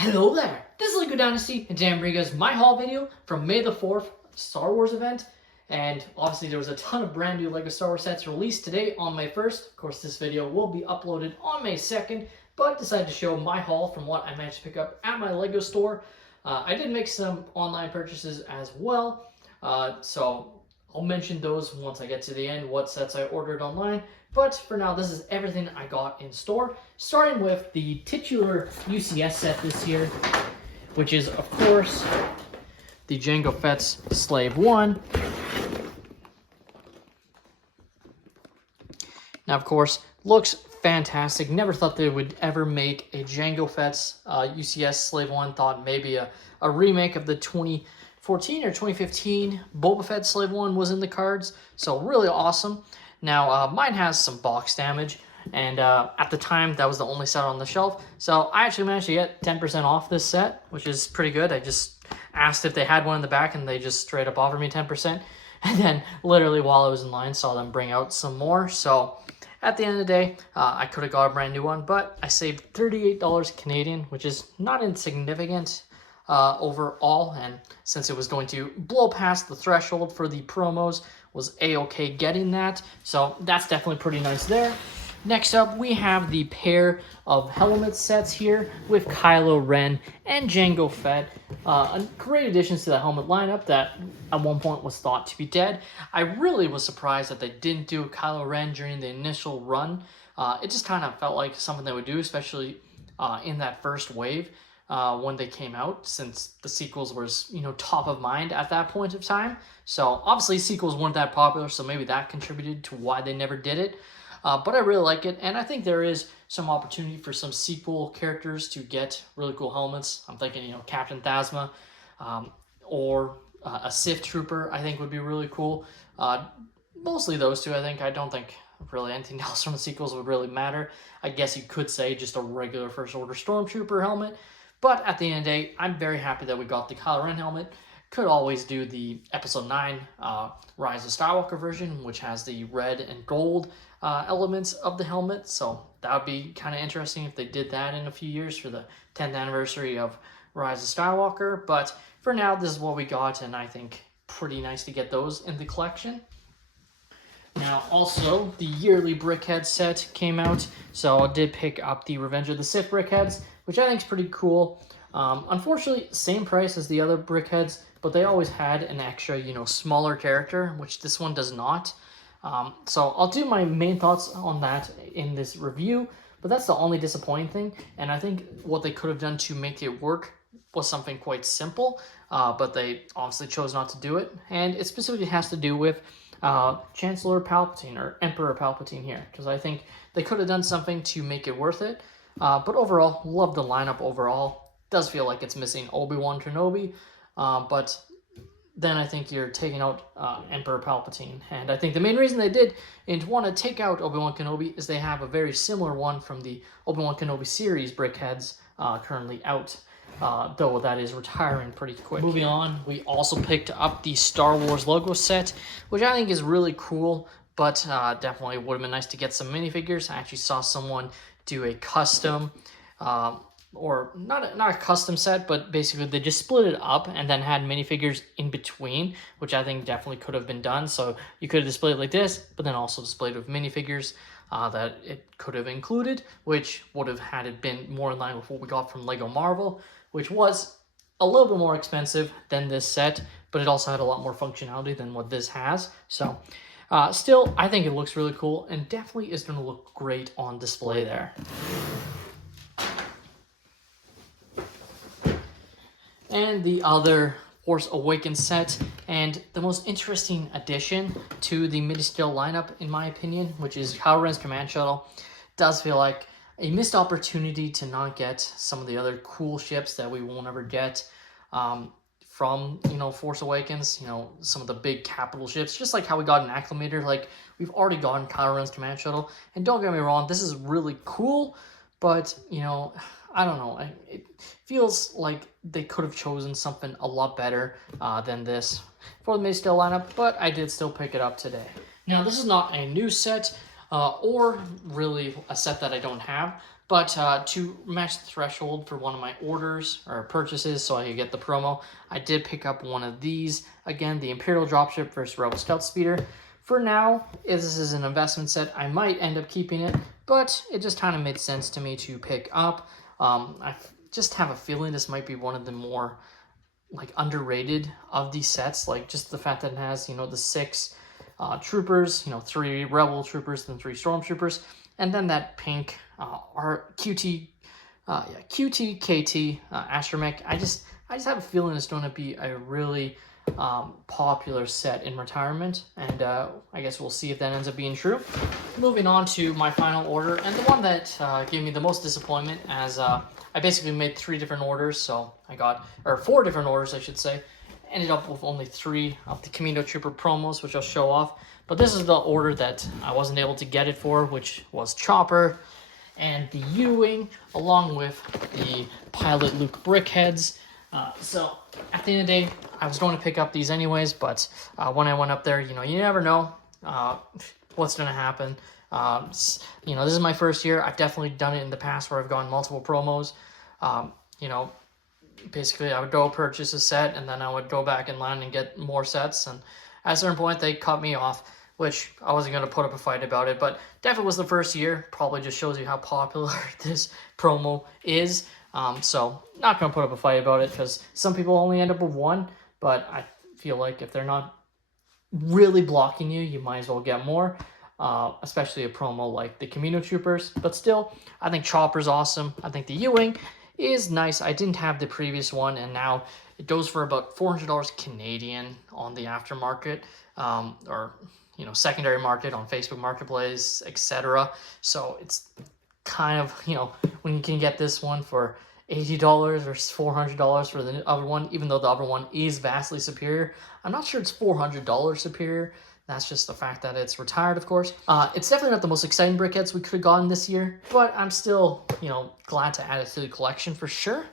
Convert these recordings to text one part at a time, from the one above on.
Hello there, this is LEGO Dynasty, and today I'm bringing us my haul video from May the 4th Star Wars event. And obviously there was a ton of brand new LEGO Star Wars sets released today on May 1st. Of course, this video will be uploaded on May 2nd, but decided to show my haul from what I managed to pick up at my LEGO store. I did make some online purchases as well, so I'll mention those once I get to the end, what sets I ordered online. But for now, this is everything I got in store, starting with the titular UCS set this year, which is, of course, the Jango Fett's Slave 1. Now, of course, looks fantastic. Never thought they would ever make a Jango Fett's UCS Slave 1. Thought maybe a remake of the 2014 or 2015 Boba Fett Slave 1 was in the cards. So really awesome. Now, mine has some box damage, and at the time, that was the only set on the shelf. So I actually managed to get 10% off this set, which is pretty good. I just asked if they had one in the back, and they just straight up offered me 10%. And then literally while I was in line, saw them bring out some more. So at the end of the day, I could have got a brand new one, but I saved $38 Canadian, which is not insignificant overall. And since it was going to blow past the threshold for the promos, was a-okay getting that. So that's definitely pretty nice there. Next up, we have the pair of helmet sets here with Kylo Ren and Jango Fett. Great additions to the helmet lineup that at one point was thought to be dead. I really was surprised that they didn't do Kylo Ren during the initial run. It just kind of felt like something they would do, especially in that first wave when they came out, since the sequels was, top of mind at that point of time. So obviously sequels weren't that popular, so maybe that contributed to why they never did it. But I really like it, and I think there is some opportunity for some sequel characters to get really cool helmets. I'm thinking, Captain Phasma, or a Sith Trooper, I think would be really cool. Mostly those two, I think. I don't think really anything else from the sequels would really matter. I guess you could say just a regular First Order Stormtrooper helmet. But at the end of the day, I'm very happy that we got the Kylo Ren helmet. Could always do the Episode 9 Rise of Skywalker version, which has the red and gold elements of the helmet. So that would be kind of interesting if they did that in a few years for the 10th anniversary of Rise of Skywalker. But for now, this is what we got, and I think pretty nice to get those in the collection. Now, also, the yearly Brickhead set came out, so I did pick up the Revenge of the Sith Brickheads, which I think is pretty cool. Unfortunately, same price as the other Brickheads, but they always had an extra, smaller character, which this one does not. So I'll do my main thoughts on that in this review, but that's the only disappointing thing, and I think what they could have done to make it work was something quite simple, but they obviously chose not to do it, and it specifically has to do with Chancellor Palpatine, or Emperor Palpatine here, because I think they could have done something to make it worth it. But overall, love the lineup overall. Does feel like it's missing Obi-Wan Kenobi, but then I think you're taking out Emperor Palpatine. And I think the main reason they did and want to take out Obi-Wan Kenobi is they have a very similar one from the Obi-Wan Kenobi series Brickheads currently out, though that is retiring pretty quick. Moving on, we also picked up the Star Wars logo set, which I think is really cool, but definitely would have been nice to get some minifigures. I actually saw someone do a custom, or not a custom set, but basically they just split it up and then had minifigures in between, which I think definitely could have been done. So you could have displayed it like this, but then also displayed with minifigures that it could have included, which would have had it been more in line with what we got from Lego Marvel, which was a little bit more expensive than this set, but it also had a lot more functionality than what this has. So still, I think it looks really cool and definitely is going to look great on display there. And the other Force Awakens set, and the most interesting addition to the mid-scale lineup, in my opinion, which is Kylo Ren's Command Shuttle, does feel like a missed opportunity to not get some of the other cool ships that we won't ever get from, Force Awakens, some of the big capital ships, just like how we got an Acclimator. Like, we've already gotten Kylo Ren's Command Shuttle, and don't get me wrong, this is really cool, but, I don't know, it feels like they could have chosen something a lot better than this for the mid-scale lineup, but I did still pick it up today. Now, this is not a new set, or really a set that I don't have, But to match the threshold for one of my orders or purchases so I could get the promo, I did pick up one of these. Again, the Imperial Dropship versus Rebel Scout Speeder. For now, this is an investment set. I might end up keeping it, but it just kind of made sense to me to pick up. I just have a feeling this might be one of the more like underrated of these sets, like just the fact that it has, you know, the 6 troopers, you know, 3 rebel troopers and 3 stormtroopers, and then that pink QT KT astromech. I just have a feeling it's going to be a really popular set in retirement, and I guess we'll see if that ends up being true. Moving on to my final order, and the one that gave me the most disappointment, as I basically made 3 different orders, so I got, or 4 different orders I should say, ended up with only 3 of the Camino Trooper promos, which I'll show off. But this is the order that I wasn't able to get it for, which was Chopper and the U-Wing, along with the Pilot Luke Brickheads. So at the end of the day, I was going to pick up these anyways, but when I went up there, you know, you never know what's going to happen. You know, this is my first year. I've definitely done it in the past where I've gotten multiple promos. You know, basically I would go purchase a set and then I would go back in line and get more sets. And at a certain point, they cut me off, which I wasn't going to put up a fight about it, but definitely was the first year. Probably just shows you how popular this promo is. So not going to put up a fight about it because some people only end up with 1, but I feel like if they're not really blocking you, you might as well get more, especially a promo like the Camino Troopers. But still, I think Chopper's awesome. I think the U-Wing is nice. I didn't have the previous one, and now it goes for about $400 Canadian on the aftermarket, or you know, secondary market on Facebook Marketplace, etc. So it's kind of, you know, when you can get this one for $80 or $400 for the other one, even though the other one is vastly superior. I'm not sure it's $400 superior. That's just the fact that it's retired, of course. It's definitely not the most exciting brickheads we could have gotten this year, but I'm still, you know, glad to add it to the collection for sure.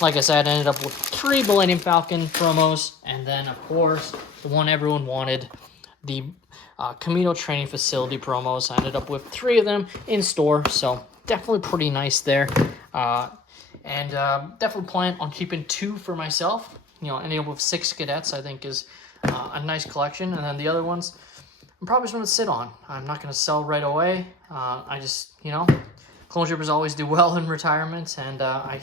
Like I said, I ended up with 3 Millennium Falcon promos, and then, of course, the one everyone wanted, the Camino Training Facility promos. I ended up with 3 of them in store, so definitely pretty nice there. And definitely plan on keeping 2 for myself. You know, ending up with 6 cadets, I think, is a nice collection. And then the other ones, I'm probably just going to sit on. I'm not going to sell right away. I just, you know, Clone Troopers always do well in retirement, and I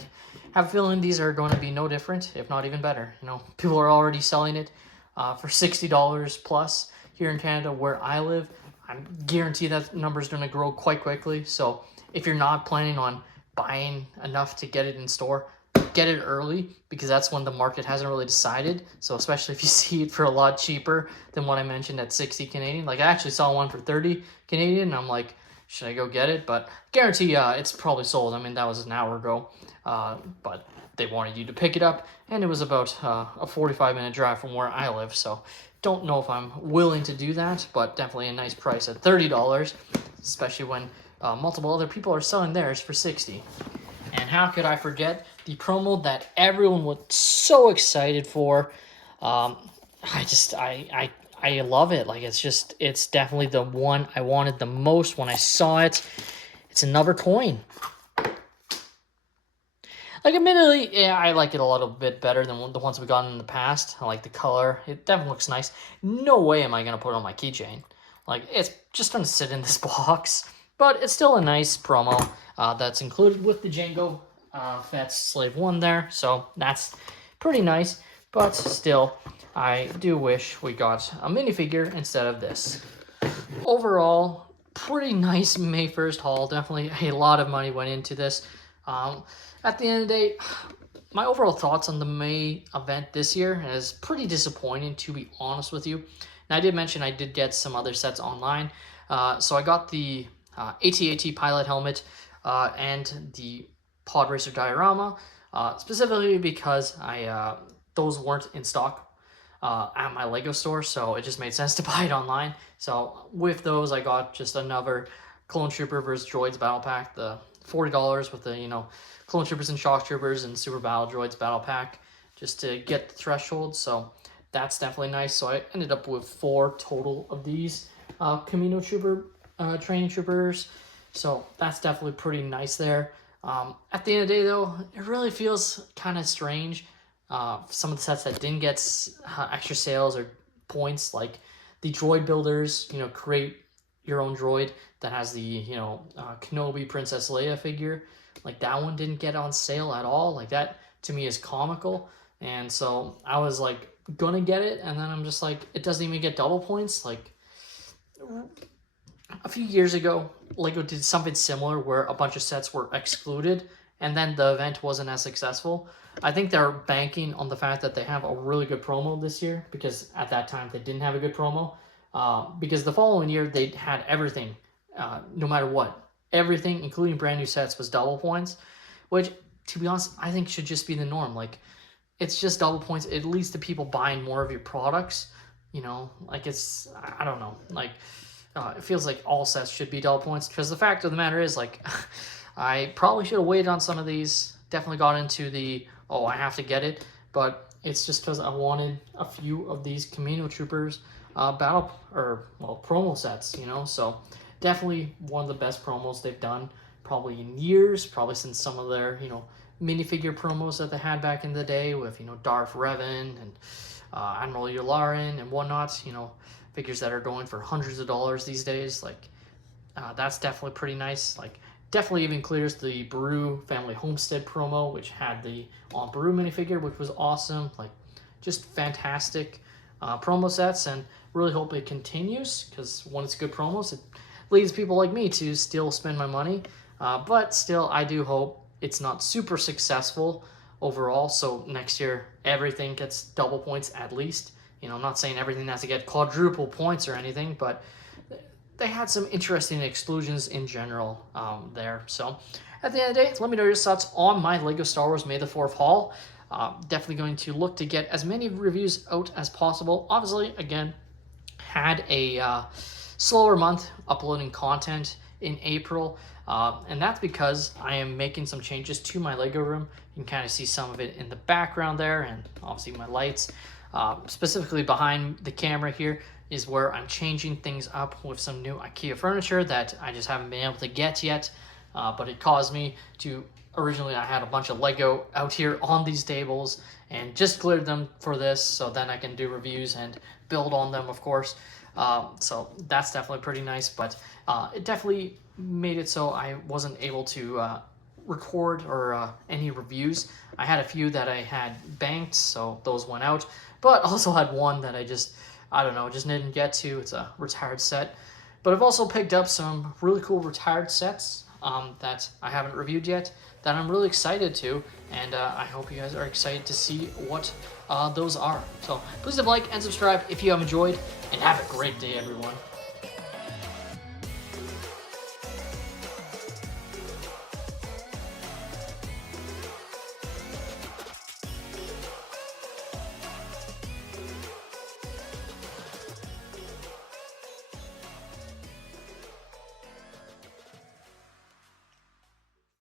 have a feeling these are going to be no different, if not even better. You know, people are already selling it for $60 plus here in Canada where I live. I guarantee that number is going to grow quite quickly. So if you're not planning on buying enough to get it in store, get it early, because that's when the market hasn't really decided. So especially if you see it for a lot cheaper than what I mentioned at 60 Canadian. Like I actually saw one for 30 Canadian, and I'm like, should I go get it? But guarantee it's probably sold. I mean, that was an hour ago, but they wanted you to pick it up, and it was about a 45-minute drive from where I live. So don't know if I'm willing to do that, but definitely a nice price at $30, especially when multiple other people are selling theirs for $60. And how could I forget the promo that everyone was so excited for? I love it. Like, it's definitely the one I wanted the most when I saw it. It's another coin. Like, admittedly, yeah, I like it a little bit better than the ones we got in the past. I like the color. It definitely looks nice. No way am I going to put it on my keychain. Like, it's just going to sit in this box. But it's still a nice promo that's included with the Jango Fett's Slave 1 there. So that's pretty nice. But still, I do wish we got a minifigure instead of this. Overall, pretty nice May 1st haul. Definitely a lot of money went into this. At the end of the day, my overall thoughts on the May event this year is pretty disappointing, to be honest with you. And I did mention I did get some other sets online. So I got the AT-AT pilot helmet and the Pod Racer diorama, specifically because those weren't in stock at my LEGO store, so it just made sense to buy it online. So with those, I got just another Clone Trooper vs. Droids Battle Pack, the $40 with the, you know, Clone Troopers and Shock Troopers and Super Battle Droids Battle Pack, just to get the threshold. So that's definitely nice. So I ended up with 4 total of these Camino Trooper training troopers. So that's definitely pretty nice there. At the end of the day, though, it really feels kind of strange. Some of the sets that didn't get extra sales or points, like the droid builders, create your own droid that has the, Kenobi Princess Leia figure. Like that one didn't get on sale at all. Like that to me is comical. And so I was like gonna get it, and then I'm just like, it doesn't even get double points. Like a few years ago, Lego did something similar where a bunch of sets were excluded and then the event wasn't as successful. I think they're banking on the fact that they have a really good promo this year, because at that time they didn't have a good promo. Because the following year they had everything, no matter what. Everything, including brand new sets, was double points, which, to be honest, I think should just be the norm. Like, it's just double points. It leads to people buying more of your products. Like I don't know. Like, it feels like all sets should be double points, because the fact of the matter is, like, I probably should have waited on some of these. Definitely got into the, oh, I have to get it, but it's just because I wanted a few of these Camino Troopers promo sets, so definitely one of the best promos they've done probably in years, probably since some of their, minifigure promos that they had back in the day with, Darth Revan and Admiral Yularen and whatnot, figures that are going for hundreds of dollars these days. Like, that's definitely pretty nice. Like, definitely even clears the Baru Family Homestead promo, which had the On Baru minifigure, which was awesome. Like, just fantastic promo sets, and really hope it continues, because when it's good promos, it leads people like me to still spend my money. But still, I do hope it's not super successful overall, so next year everything gets double points at least. I'm not saying everything has to get quadruple points or anything, but they had some interesting exclusions in general there. So at the end of the day, let me know your thoughts on my LEGO Star Wars May the 4th haul. Definitely going to look to get as many reviews out as possible. Obviously, again, had a slower month uploading content in April, and that's because I am making some changes to my Lego room. You can kind of see some of it in the background there, and obviously my lights. Specifically behind the camera here is where I'm changing things up with some new IKEA furniture that I just haven't been able to get yet, but it caused me to, originally I had a bunch of Lego out here on these tables and just cleared them for this, so then I can do reviews and build on them, of course. So that's definitely pretty nice, but it definitely made it so I wasn't able to record or any reviews. I had a few that I had banked, so those went out, but also had one that I just didn't get to. It's a retired set, but I've also picked up some really cool retired sets that I haven't reviewed yet that I'm really excited to, and I hope you guys are excited to see what those are. So please leave a like and subscribe if you have enjoyed, and have a great day, everyone.